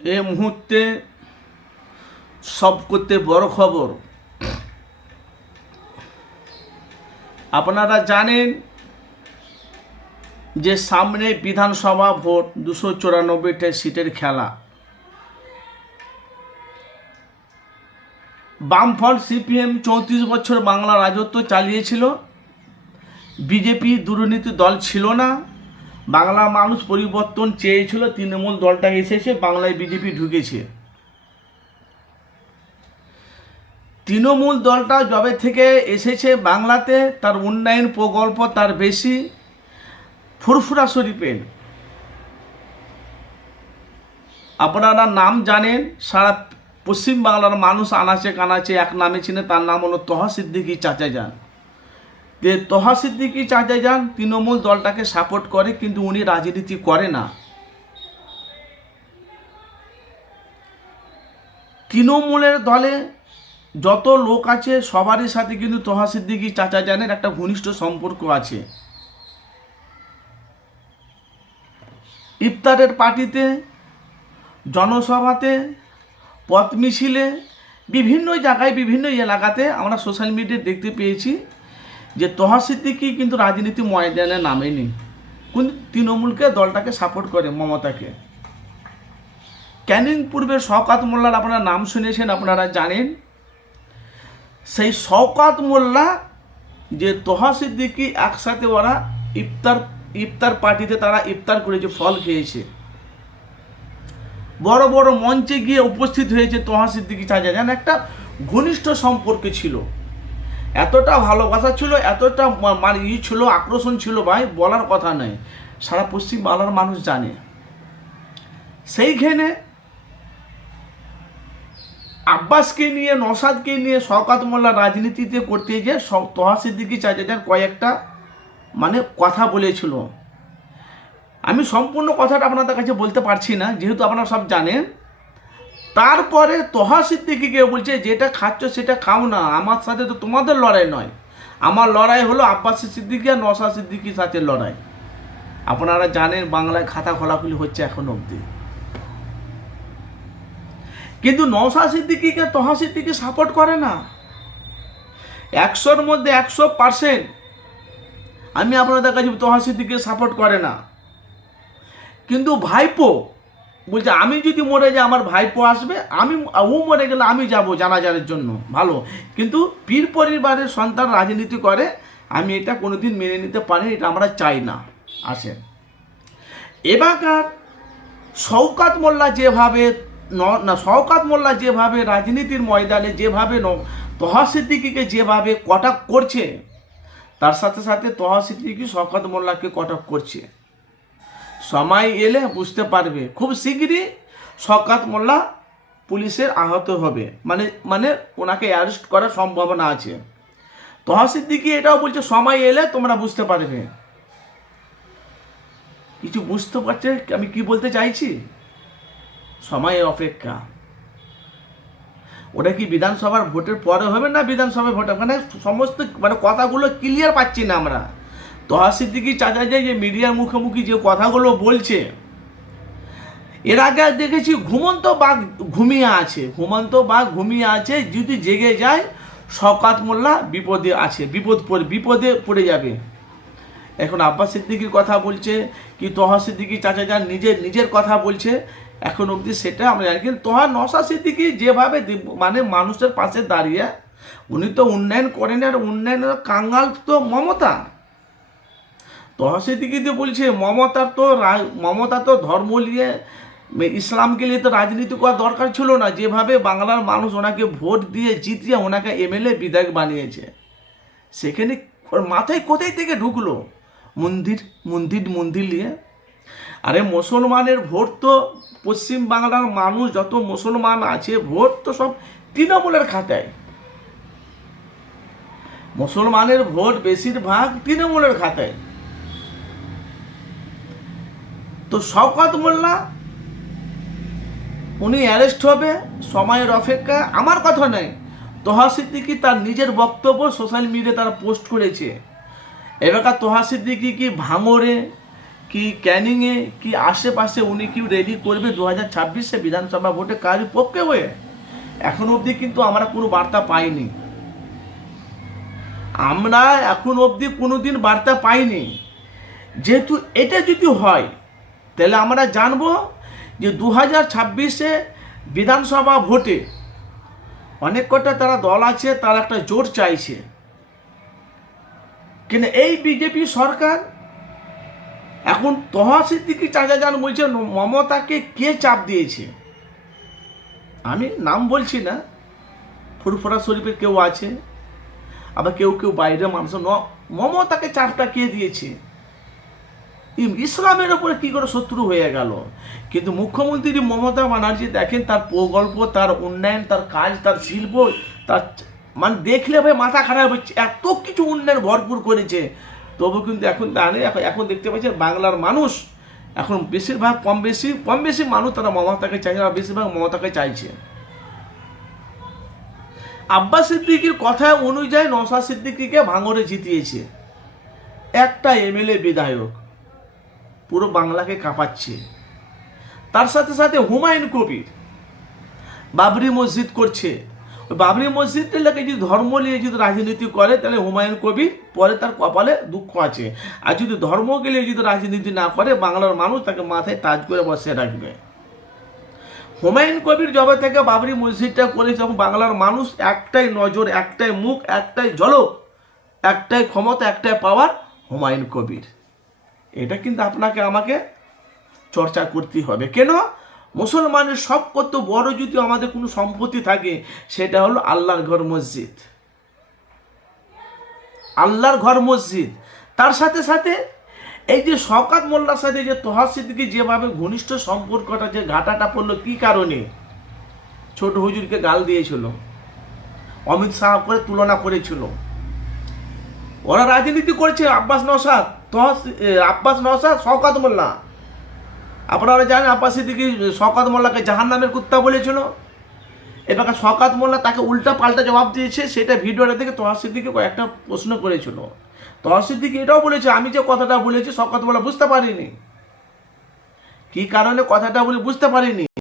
এই মুহূর্তে সব করতে বড় খবর, আপনারা জানেন যে সামনে বিধানসভা ভোট, 294টা সিটের খেলা। বামফ্রন্ট সিপিএম 34 বছর বাংলা রাজত্ব চালিয়েছিল। বিজেপি দুর্নীতি দল ছিল না, বাংলা মানুষ পরিবর্তন চেয়েছিল। তৃণমূল দলটা এসেছে, বাংলায় বিজেপি ঢুকেছে। তৃণমূল দলটা যবে থেকে এসেছে বাংলাতে, তার উন্নয়ন প্রকল্প তার বেশি। ফুরফুরা শরীফের আপনারা নাম জানেন, সারা পশ্চিমবাংলার মানুষ আনাচে কানাচে এক নামে চিনে, তার নাম হলো তোহা সিদ্দিকী চাচা যান। যে তোহা সিদ্দিকী চাচা যান তৃণমূল দলটাকে সাপোর্ট করে, কিন্তু উনি রাজনীতি করে না। তৃণমূলের দলে যত লোক আছে সবারই সাথে কিন্তু তোহা সিদ্দিকী চাচা জানের একটা ঘনিষ্ঠ সম্পর্ক আছে। ইফতারের পার্টিতে, জনসভাতে, পথ মিছিলে, বিভিন্ন জায়গায় বিভিন্ন এলাকাতে আমরা সোশ্যাল মিডিয়ায় দেখতে পেয়েছি যে তোহা সিদ্দিকী কিন্তু রাজনীতি ময়দানে নামেনি, কিন্তু তৃণমূলকে দলটাকে সাপোর্ট করে, মমতাকে। ক্যানিং পূর্বের শওকত মোল্লার আপনারা নাম শুনেছেন, আপনারা জানেন। সেই শওকত মোল্লা যে তোহা সিদ্দিকী একসাথে ওরা ইফতার পার্টিতে তারা ইফতার করেছে, ফল খেয়েছে, বড় বড় মঞ্চে গিয়ে উপস্থিত হয়েছে তোহা সিদ্দিকী চাচা যান। একটা ঘনিষ্ঠ সম্পর্ক ছিল, এতটা ভালোবাসা ছিল, এতটা মানে ছিল, আকর্ষণ ছিল ভাই, বলার কথা নয়। সারা পশ্চিম বাংলার মানুষ জানে। সেইখানে আব্বাসকে নিয়ে, নওশাদকে নিয়ে শওকত মোল্লা রাজনীতিতে করতে গিয়ে তোহা সিদ্দিকী চাচা যান কয়েকটা মানে কথা বলেছিল। আমি সম্পূর্ণ কথাটা আপনাদের কাছে বলতে পারছি না, যেহেতু আপনারা সব জানেন। তারপরে তোহা সিদ্দিকীকে বলছে, যেটা খাচ্ছ সেটা খাও না, আমার সাথে তো তোমাদের লড়াই নয়, আমার লড়াই হলো আব্বাস সিদ্দিকী আর নওশাদ সিদ্দিকীর সাথে লড়াই। আপনারা জানেন বাংলায় খাতা খোলাখুলি হচ্ছে এখন অবধি, কিন্তু নওশাদ সিদ্দিকীকে তোহা সিদ্দিকী সাপোর্ট করে না। 100-র মধ্যে 100% আমি আপনাদের কাছে তোহা সিদ্দিকীকে সাপোর্ট করে না। কিন্তু ভাইপো বলছে, আমি যদি মরে যাই আমার ভাইপো আসবে, ও মরে গেলে আমি যাব জানাজারের জন্য, ভালো। কিন্তু পীর পরিবারের সন্তান রাজনীতি করে, আমি এটা কোনোদিন মেনে নিতে পারি, এটা আমরা চাই না। আসেন, এবারকার শওকত মোল্লা যেভাবে রাজনীতির ময়দানে যেভাবে তোহা সিদ্দিকীকে যেভাবে কটাক্ষ করছে, তার সাথে সাথে তোহা সিদ্দিকী শওকত মোল্লাকে কটাক্ষ করছে। সময় এলে বুঝতে পারবে, খুব শীঘ্রই শওকত মোল্লা পুলিশের আহত হবে, মানে ওনাকে অ্যারেস্ট করার সম্ভাবনা আছে। তোহা সিদ্দিকী এটাও বলছে, সময় এলে তোমরা বুঝতে পারবে। কিছু বুঝতে পারছে আমি কি বলতে চাইছি? সময়ের অপেক্ষা। ওটা কি বিধানসভার ভোটের পরে হবে না বিধানসভার ভোটে? মানে সমস্ত কথাগুলো ক্লিয়ার পাচ্ছি না আমরা। তোহা সিদ্দিকী চাচা যে মিডিয়ার মুখোমুখি যে কথাগুলো বলছে, এর আগে দেখেছি ঘুমন্ত বাঘ ঘুমিয়ে আছে, যদি জেগে যায় শওকত মোল্লা বিপদে পড়ে যাবে। এখন আব্বাস সিদ্দিকীর কথা বলছে কি তোহা সিদ্দিকী চাচা যান নিজের কথা বলছে, এখন অবধি সেটা আমরা জানি। কিন্তু নওশাদ সিদ্দিকী যেভাবে মানে মানুষের পাশে দাঁড়িয়ে, উনি তো উন্নয়ন করেন, আর উন্নয়নের কাঙ্গাল তো মমতা। তোহা সিদ্দিকী তো বলছে মমতা তো ধর্ম নিয়ে, ইসলামকে নিয়ে তো রাজনীতি করার দরকার ছিল না। যেভাবে বাংলার মানুষ ওনাকে ভোট দিয়ে জিতিয়ে ওনাকে এমএলএ বিধায়ক বানিয়েছে, সেখানে ওর মাথায় কোথায় থেকে ঢুকলো মন্দির নিয়ে? আরে মুসলমানের ভোট তো, পশ্চিম বাংলার মানুষ যত মুসলমান আছে ভোট তো সব তৃণমূলের খাতায়। মুসলমানের ভোট বেশিরভাগ তৃণমূলের খাতায়। তো শওকত মোল্লা উনি অ্যারেস্ট হবে, সময়ের অপেক্ষা। আমার কথা নয়, তোহা সিদ্দিকী তার নিজের বক্তব্য সোশ্যাল মিডিয়ায় তারা পোস্ট করেছে। এবার তোহা সিদ্দিকী কি ভাঙড়ে কি ক্যানিংয়ে কি আশেপাশে উনি কি রেডি করবে 2026-এ বিধানসভা ভোটে কার পক্ষে হয়ে? এখন অবধি কিন্তু আমরা কোনো বার্তা পাইনি। আমরা এখন অবধি কোনোদিন বার্তা পাইনি। যেহেতু এটা যদি হয় তাহলে আমরা জানবো যে 2026-এ বিধানসভা ভোটে অনেক কটা তারা দল আছে, তারা একটা জোর চাইছে। কিন্তু এই বিজেপি সরকার এখন তহা সিদ্দিকী চাচা যান বলছে মমতাকে কে চাপ দিয়েছে। আমি নাম বলছি না, ফুরফুরা শরীফে কেউ আছে, আবার কেউ কেউ বাইরের মানুষ। মমতাকে চাপটা কে দিয়েছে? ইসলামের ওপরে কি করে শত্রু হয়ে গেল? কিন্তু মুখ্যমন্ত্রী মমতা ব্যানার্জি দেখেন তার প্রকল্প, তার উন্নয়ন, তার কাজ, তার শিল্প, তার মানে দেখলে ভাই মাথা খারাপ হচ্ছে, এত কিছু উন্নয়ন ভরপুর করেছে। তবু কিন্তু এখন দেখতে পাচ্ছেন বাংলার মানুষ এখন বেশিরভাগ কম বেশি মানুষ তারা মমতাকে চাইছে, আর বেশিরভাগ মমতাকে চাইছে। আব্বাস সিদ্দিকীর কথা অনুযায়ী নওশাদ সিদ্দিকীকে ভাঙড়ে জিতিয়েছে একটা এমএলএ বিধায়ক, পুরো বাংলাকে কাঁপাচ্ছে। তার সাথে সাথে হুমায়ুন কবির বাবরি মসজিদ করছে। ওই বাবরি মসজিদের লোকে যদি ধর্ম নিয়ে যদি রাজনীতি করে তাহলে হুমায়ুন কবির পরে তার কপালে দুঃখ আছে। আর যদি ধর্মকে নিয়ে যদি রাজনীতি না করে বাংলার মানুষ তাকে মাথায় তাজ করে বসে রাখবে। হুমায়ুন কবির যবে থেকে বাবরি মসজিদটা করেছে তখন বাংলার মানুষ একটাই নজর, একটাই মুখ, একটাই ঝলক, একটাই ক্ষমতা, একটাই পাওয়ার, হুমায়ুন কবির। এটা কিন্তু আপনাকে আমাকে চর্চা করতে হবে। কেন? মুসলমানের সব কত বড় যদি আমাদের কোনো সম্পত্তি থাকে সেটা হলো আল্লাহর ঘর মসজিদ। আল্লাহর ঘর মসজিদ। তার সাথে সাথে এই যে শওকত মোল্লার সাথে যে তহা সিদ্দিকী যেভাবে ঘনিষ্ঠ সম্পর্কটা যে ঘাটাটা পড়লো কি কারণে? ছোট হুজুরকে গাল দিয়েছিল, অমিত শাহ করে তুলনা করেছিল। ওরা রাজনীতি করেছে আব্বাস নওশাদ শওকত মোল্লা। আপনারা জানেন আব্বাস সিদ্দিকী শওকত মোল্লাকে জাহান্নামের কুত্তা বলেছিল। এবার শওকত মোল্লা তাকে উল্টা পাল্টা জবাব দিয়েছে। সেটা ভিডিওটা দেখে তহা সিদ্দিকী কয়েকটা প্রশ্ন করেছিল। তহা সিদ্দিকী এটাও বলেছে আমি যে কথাটা বলেছি শওকত মোল্লা বুঝতে পারিনি। কি কারণে কথাটা বলে বুঝতে পারিনি।